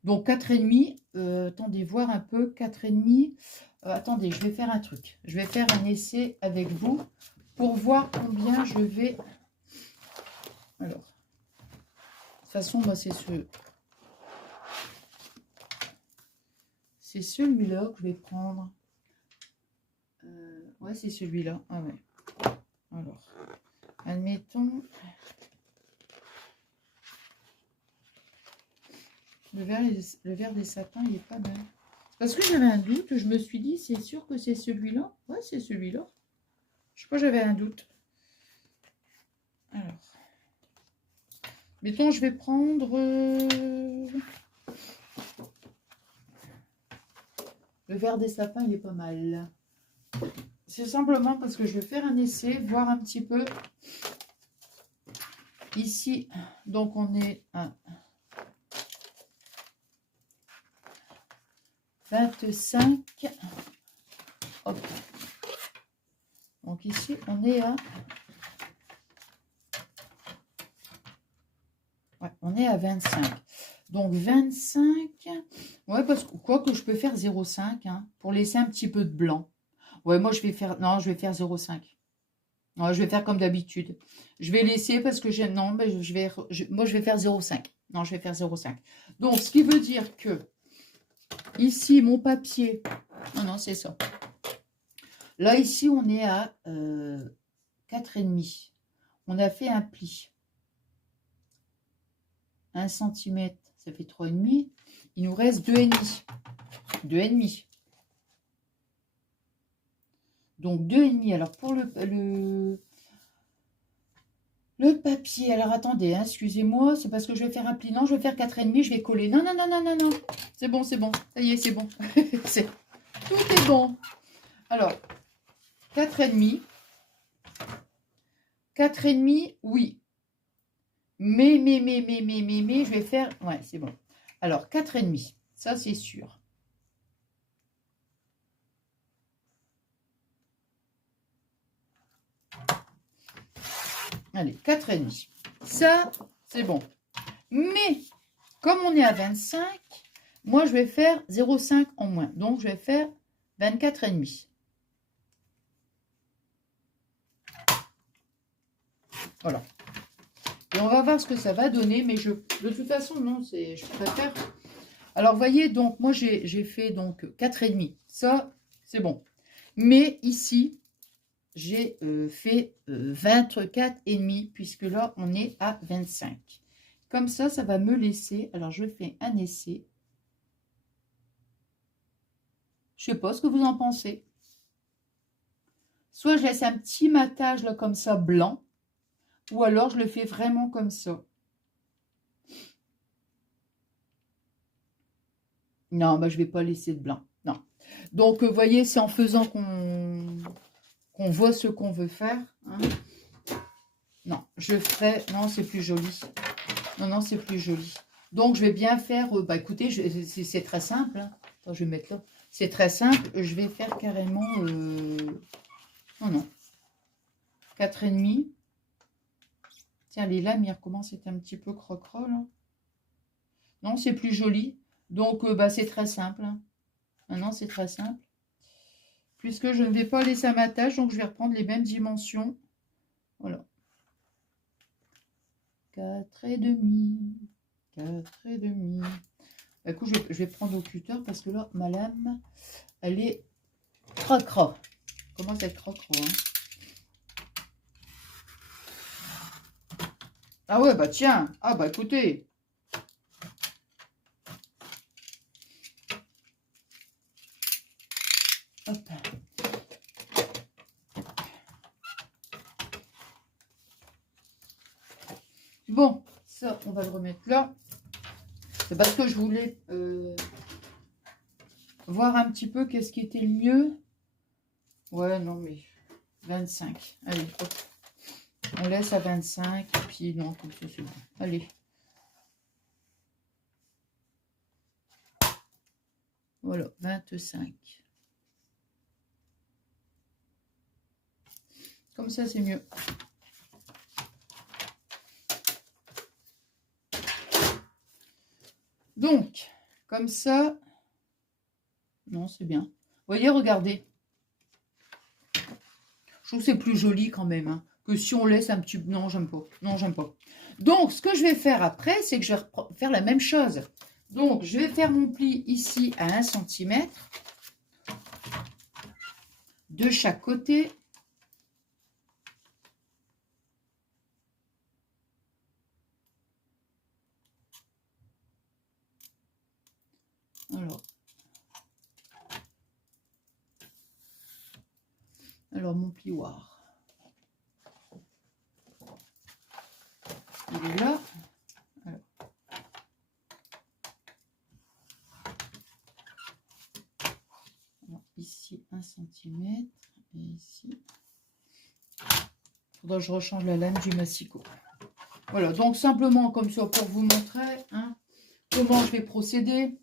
Donc, 4,5. Attendez, voir un peu. 4,5. Attendez, je vais faire un truc. Je vais faire un essai avec vous pour voir combien je vais... Alors, de toute façon, moi, c'est celui-là que je vais prendre. Ouais, c'est celui-là. Ah ouais. Alors, admettons, le vert des sapins, il est pas mal. Parce que j'avais un doute, je me suis dit, c'est sûr que c'est celui-là. Ouais, c'est celui-là. Je sais pas, j'avais un doute. Alors, mettons, je vais prendre le vert des sapins, il est pas mal. c'est simplement parce que je vais faire un essai, voir un petit peu. Ici, donc on est à 25. Hop. Donc ici, on est à... Ouais, on est à 25. Donc 25... Ouais, parce que quoi que je peux faire 0,5 hein, pour laisser un petit peu de blanc. Ouais, moi je vais faire... Non, je vais faire 0,5. Non, je vais faire comme d'habitude. Je vais laisser parce que j'aime... Non, mais moi je vais faire 0,5. Non, je vais faire 0,5. Donc, ce qui veut dire que ici, mon papier... Non, non, c'est ça. Là, ici, on est à 4,5. On a fait un pli. 1 cm, ça fait 3,5. Il nous reste 2,5. 2,5. Donc 2,5. Alors pour le papier, alors attendez, hein, excusez-moi, c'est parce que je vais faire un pli. Non, je vais faire 4,5, je vais coller. Non, non, non, non, non, non. C'est bon, c'est bon. Ça y est, c'est bon. Tout est bon. Alors, 4,5. 4,5, oui. Mais, je vais faire... Ouais, c'est bon. Alors, 4,5. Ça, c'est sûr. Allez, 4,5. Ça, c'est bon. Mais, comme on est à 25, moi, je vais faire 0,5 en moins. Donc, je vais faire 24,5. Voilà. Et on va voir ce que ça va donner. Mais de toute façon, non, je préfère. Alors, vous voyez, donc, moi, j'ai fait donc 4,5. Ça, c'est bon. Mais ici, j'ai fait 24,5 puisque là, on est à 25. Comme ça va me laisser... Alors, je fais un essai. Je sais pas ce que vous en pensez. Soit je laisse un petit matage là comme ça, blanc. Ou alors, je le fais vraiment comme ça. Non, bah, je ne vais pas laisser de blanc. Non. Donc, vous voyez, c'est en faisant qu'on voit ce qu'on veut faire. Hein. Non, je ferai... Non, c'est plus joli. Non, non, c'est plus joli. Donc, je vais bien faire... bah, écoutez, c'est très simple. Hein. Attends, je vais mettre là. C'est très simple. Je vais faire carrément... Non, non. 4,5. Tiens, les lames, ils recommencent à être un petit peu croque-croc, là. Non, c'est plus joli. Donc, bah, c'est très simple. Hein. Maintenant, c'est très simple. Puisque je ne vais pas laisser à ma tâche, donc je vais reprendre les mêmes dimensions. Voilà. 4,5. 4,5. Bah, écoute, je vais prendre au cutter parce que là, ma lame, elle est croc-croc. Comment ça être croc-croc, hein? Ah ouais, bah tiens. Ah bah écoutez. Hop. Bon, ça, on va le remettre là. C'est parce que je voulais voir un petit peu qu'est-ce qui était le mieux. Ouais, non, mais 25. Allez, hop. On laisse à 25. Et puis, non, comme ça, c'est bon. Allez. Voilà, 25. Comme ça, c'est mieux. Donc, comme ça... Non, c'est bien. Vous voyez, regardez. Je trouve que c'est plus joli quand même. Hein, que si on laisse un petit... Non, j'aime pas. Non, j'aime pas. Donc, ce que je vais faire après, c'est que je vais faire la même chose. Donc, je vais faire mon pli ici à 1 cm. De chaque côté. Alors mon plioir. Il est là. Alors, ici 1 cm Et ici. Faudra que je rechange la lame du massicot. Voilà, donc simplement comme ça pour vous montrer hein, comment je vais procéder.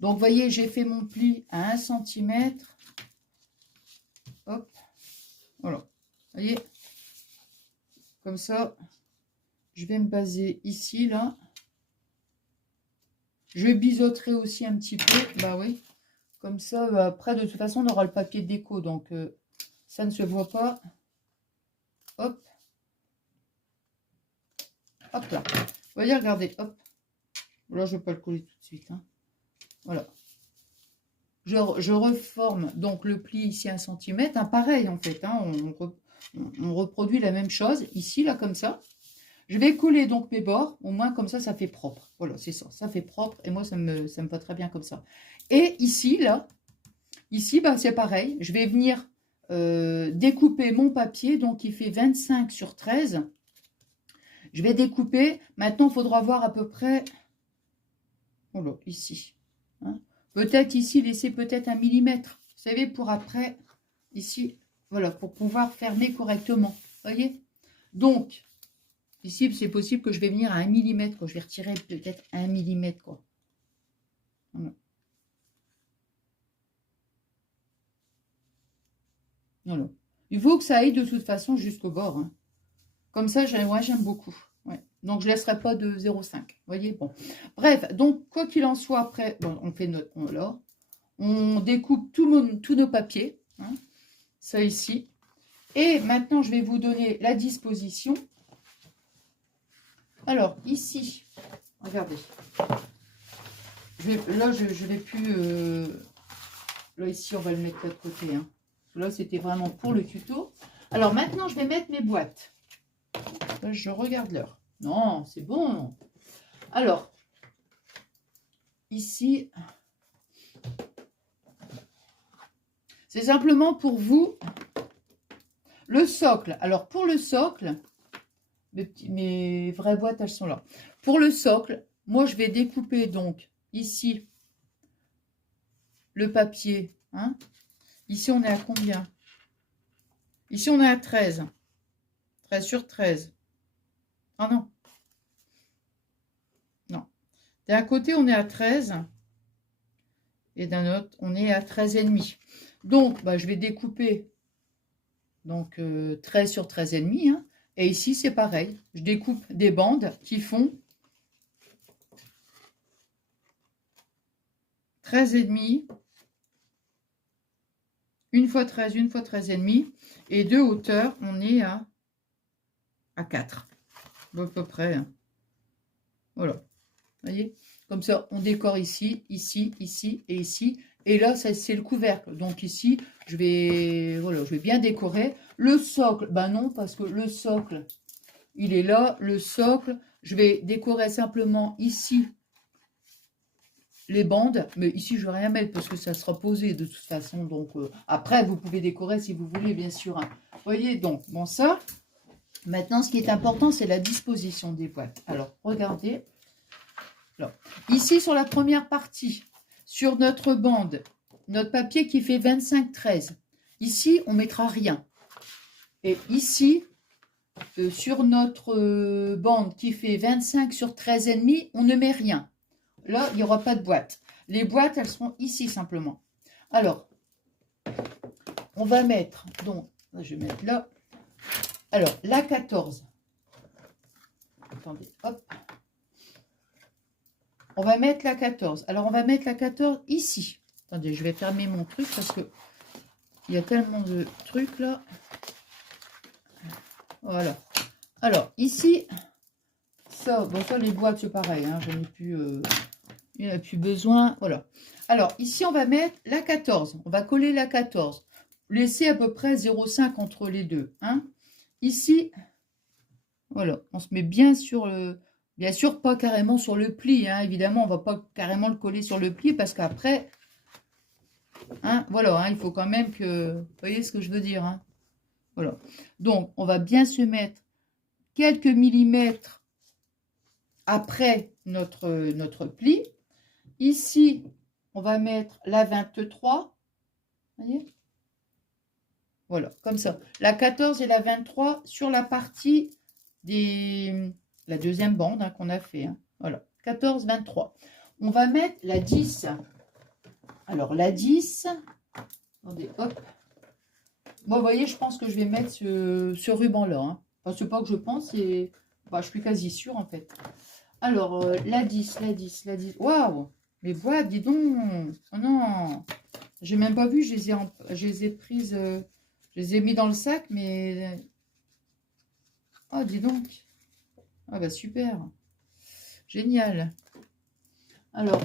Donc, vous voyez, j'ai fait mon pli à 1 cm. Hop, voilà. Vous voyez, comme ça, je vais me baser ici, là. Je biseauterai aussi un petit peu, bah oui. Comme ça, après, de toute façon, on aura le papier déco, donc ça ne se voit pas. Hop. Hop là. Vous voyez, regardez, hop. Là, je ne vais pas le coller tout de suite. Hein. Voilà. Je reforme donc le pli ici 1 cm. Hein, pareil, en fait. Hein, on reproduit la même chose ici, là, comme ça. Je vais coller donc mes bords. Au moins, comme ça fait propre. Voilà, c'est ça. Ça fait propre. Et moi, ça me va très bien comme ça. Et ici, là, ici, bah, c'est pareil. Je vais venir découper mon papier. Donc, il fait 25 sur 13. Je vais découper. Maintenant, il faudra voir à peu près... Voilà, ici. Hein. Peut-être ici, laisser peut-être 1 millimètre. Vous savez, pour après, ici, voilà, pour pouvoir fermer correctement. Vous voyez? Donc, ici, c'est possible que je vais venir à 1 millimètre. Quoi. Je vais retirer peut-être 1 millimètre. Quoi. Voilà. Voilà. Il faut que ça aille de toute façon jusqu'au bord. Hein. Comme ça, j'aime beaucoup. Ouais. Donc, je ne laisserai pas de 0,5. Vous voyez, bon. Bref, donc, quoi qu'il en soit, après, bon, on fait notre... Alors, on découpe tous nos papiers. Hein, ça ici. Et maintenant, je vais vous donner la disposition. Alors, ici, regardez. Là, je vais plus... là, ici, on va le mettre de l'autre côté. Hein. Là, c'était vraiment pour le tuto. Alors, maintenant, je vais mettre mes boîtes. Là, je regarde l'heure. Non, c'est bon. Alors, ici, c'est simplement pour vous le socle. Alors, pour le socle, mes vraies boîtes, elles sont là. Pour le socle, moi, je vais découper donc ici le papier. Hein. Ici, on est à combien? Ici, on est à 13. 13 sur 13. Ah non. Non. D'un côté, on est à 13. Et d'un autre, on est à 13,5. Donc, bah, je vais découper donc 13 sur 13,5. Hein. Et ici, c'est pareil. Je découpe des bandes qui font 13,5. Une fois 13, une fois 13,5. Et de hauteur, on est à 4. À peu près. Hein. Voilà. Vous voyez? Comme ça, on décore ici, ici, ici et ici. Et là, c'est le couvercle. Donc ici, je vais bien décorer. Le socle, ben non, parce que le socle, il est là. Le socle, je vais décorer simplement ici les bandes. Mais ici, je ne vais rien mettre parce que ça sera posé de toute façon. Donc après, vous pouvez décorer si vous voulez, bien sûr. Hein. Vous voyez, donc, bon ça. Maintenant, ce qui est important, c'est la disposition des boîtes. Alors, regardez. Alors, ici, sur la première partie, sur notre bande, notre papier qui fait 25-13, ici, on ne mettra rien. Et ici, sur notre bande qui fait 25 sur 13,5, on ne met rien. Là, il n'y aura pas de boîte. Les boîtes, elles seront ici simplement. Alors, on va mettre, donc, je vais mettre là. Alors, la 14. Attendez, hop. On va mettre la 14. Alors, on va mettre la 14 ici. Attendez, je vais fermer mon truc parce que il y a tellement de trucs là. Voilà. Alors, ici, ça, bon, ça, les boîtes, c'est pareil. Hein, j'en ai plus, il n'y en a plus besoin. Voilà. Alors, ici, on va mettre la 14. On va coller la 14. Laisser à peu près 0,5 entre les deux. Hein. Ici, voilà, on se met bien sur le... Bien sûr, pas carrément sur le pli, hein. Évidemment, on ne va pas carrément le coller sur le pli parce qu'après, hein, voilà, hein, il faut quand même que... Vous voyez ce que je veux dire, hein. Voilà. Donc, on va bien se mettre quelques millimètres après notre pli. Ici, on va mettre la 23. Vous voyez? Voilà, comme ça. La 14 et la 23 sur la partie des... La deuxième bande hein, qu'on a fait. Hein. Voilà, 14, 23. On va mettre la 10. Alors, la 10... Attendez, hop. Bon, vous voyez, je pense que je vais mettre ce ruban-là. Hein. Enfin, c'est pas que je pense, et bah, je suis quasi sûre, en fait. Alors, la 10, la 10, la 10. Waouh! Mais boîtes, dis donc! Oh non! J'ai même pas vu, je les ai prises... je les ai mis dans le sac, mais... Oh, dis donc! Ah bah super! Génial! Alors,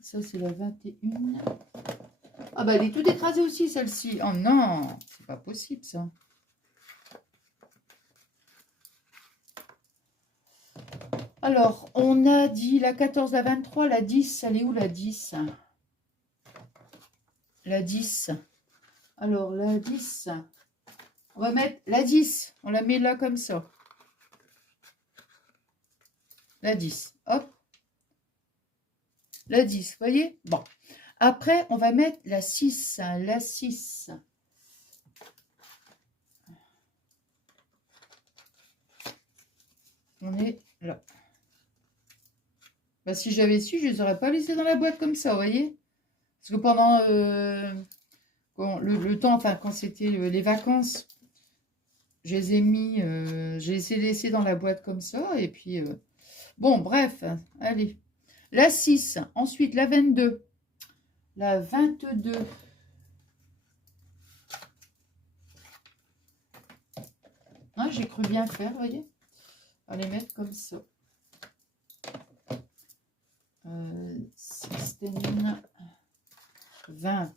ça c'est la 21. Ah bah elle est toute écrasée aussi celle-ci. Oh non, c'est pas possible ça. Alors, on a dit la 14, la 23, la 10. Elle est où la 10? La 10. Alors, la 10. On va mettre la 10. On la met là comme ça. La 10. Hop. La 10, vous voyez? Bon. Après, on va mettre la 6. La 6. On est là. Bah, si j'avais su, je ne les aurais pas laissés dans la boîte comme ça, vous voyez? Parce que pendant le temps, enfin, quand c'était les vacances, je les ai mis, j'ai essayé de laisser dans la boîte comme ça. Et puis, bon, bref, allez. La 6. Ensuite, la 22. La 22. Hein, j'ai cru bien faire, vous voyez? On va les mettre comme ça. 16, 20.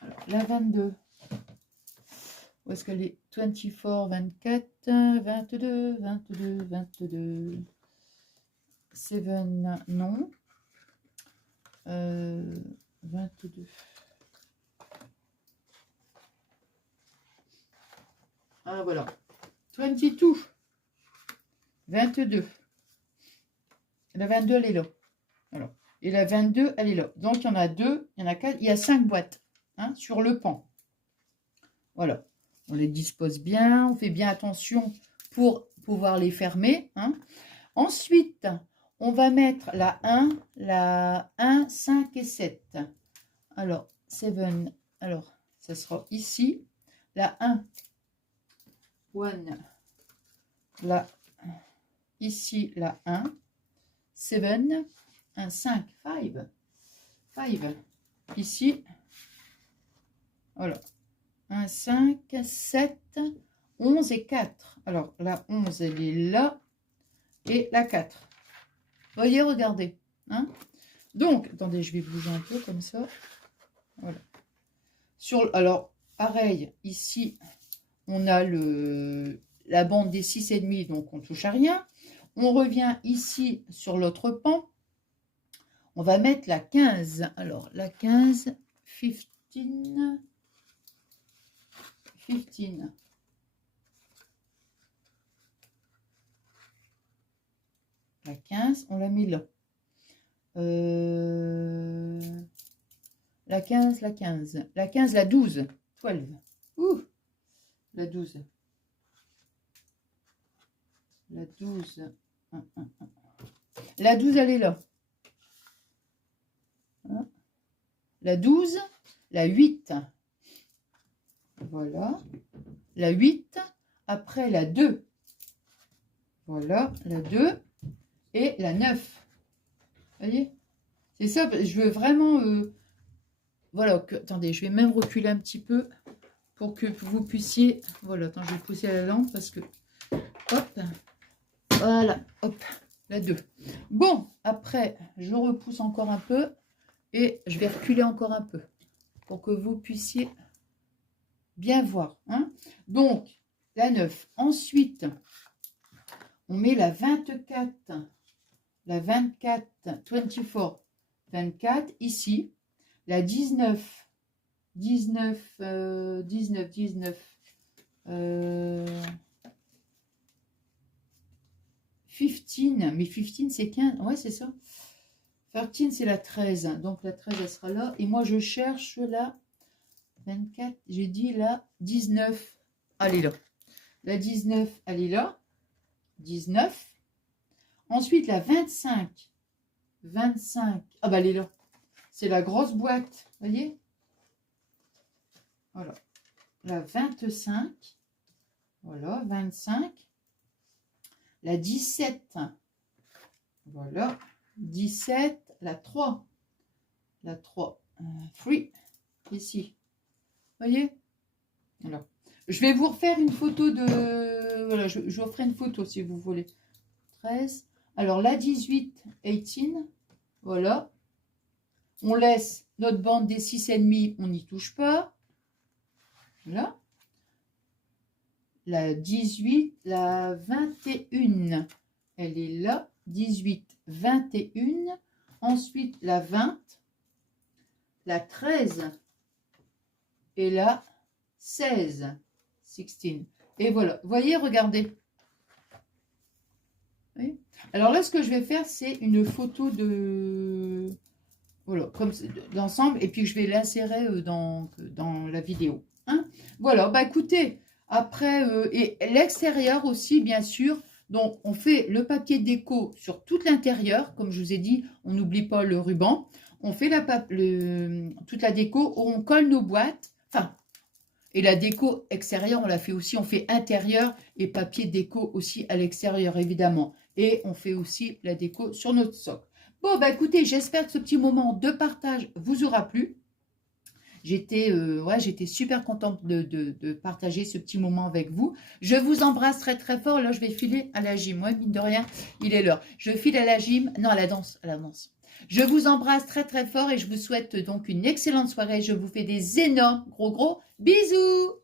Alors, la 22. Où est-ce qu'elle est? 24, 24, 22, 22, 22. 7, non. 22. Ah, voilà. 22. 22. La 22, elle est là. Voilà. Et la 22, elle est là. Donc, il y en a 2, il y en a 4, il y a 5 boîtes hein, sur le pan. Voilà. On les dispose bien, on fait bien attention pour pouvoir les fermer. Hein. Ensuite, on va mettre la 1, 5 et 7. Alors, 7, alors, ça sera ici. La 1, la, ici, la 1, 7, 1, 5, 5, ici, voilà, 1, 5, 7, 11 et 4. Alors, la 11, elle est là, et la 4. Voyez, regardez. Hein. Donc, attendez, je vais bouger un peu comme ça. Voilà. Alors, pareil, ici, on a la bande des 6,5, donc on ne touche à rien. On revient ici sur l'autre pan. On va mettre la 15. Alors, la 15, 15. La 15, on la met là. La 15, la 15. La 15, la 12. 12. Ouh, la 12. La 12. La 12, elle est là. La 12, la 8. Voilà. La 8. Après, la 2. Voilà, la 2. Et la 9. Vous voyez? C'est ça, je veux vraiment... voilà, attendez, je vais même reculer un petit peu pour que vous puissiez... Voilà, attends, je vais pousser la lampe parce que... Hop. Voilà, hop, la 2. Bon, après, je repousse encore un peu et je vais reculer encore un peu pour que vous puissiez bien voir. Hein. Donc, la 9. Ensuite, on met la 24. La 24, 24, 24, ici. La 19, 19, 19, 19. 15, mais 15 c'est 15, ouais c'est ça. 13 c'est la 13, donc la 13 elle sera là. Et moi je cherche la 24, j'ai dit la 19. Elle est là. La 19, elle est là. 19. Ensuite, la 25. 25. Ah bah elle est là. C'est la grosse boîte. Vous voyez? Voilà. La 25. Voilà, 25. La 17. Voilà. 17. La 3. La 3. 3. Ici. Vous voyez? Alors, je vais vous refaire une photo de... Voilà, je vous referai une photo si vous voulez. 13. Alors, la 18, 18. Voilà. On laisse notre bande des 6,5, on n'y touche pas. Voilà. La 18, la 21, elle est là. 18, 21. Ensuite, la 20, la 13 et la 16. 16. Et voilà. Vous voyez, regardez. Oui. Alors là, ce que je vais faire, c'est une photo de... Voilà, comme d'ensemble. Et puis, je vais l'insérer dans la vidéo. Hein, voilà, bah écoutez, après, et l'extérieur aussi, bien sûr. Donc, on fait le papier déco sur tout l'intérieur. Comme je vous ai dit, on n'oublie pas le ruban. On fait toute la déco où on colle nos boîtes. Enfin, et la déco extérieure, on la fait aussi. On fait intérieur et papier déco aussi à l'extérieur, évidemment. Et on fait aussi la déco sur notre socle. Bon, bah écoutez, j'espère que ce petit moment de partage vous aura plu. J'étais super contente de partager ce petit moment avec vous. Je vous embrasse très très fort. Là, je vais filer à la gym. Ouais, mine de rien, il est l'heure. Je file à la gym. Non, à la danse. À la danse. Je vous embrasse très très fort et je vous souhaite donc une excellente soirée. Je vous fais des énormes gros bisous.